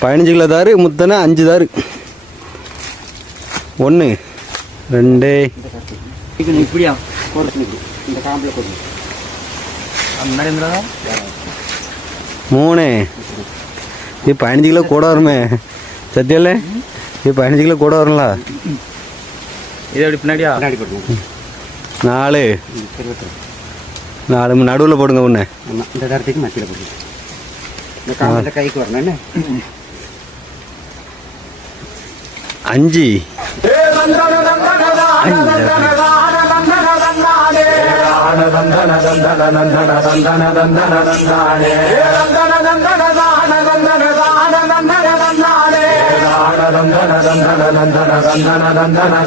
15 kilo தாரு முத்தனை 5 தாரு 1 2 இப்படியா இந்த காம்பில் கொடுங்க 3 இது 15 கிலோ கூட வருமே சத்தியல்ல இது 15 கிலோ கூட வரும்ல இது எப்படி பின்னாடியா பின்னாடி போடுங்க 4 நடுவில் போடுங்க ஒன்று இந்த தரத்துக்கு மத்தியில் போடுங்க இந்த காம்பில் கைக்கு வரணும் என்ன 5 Nandana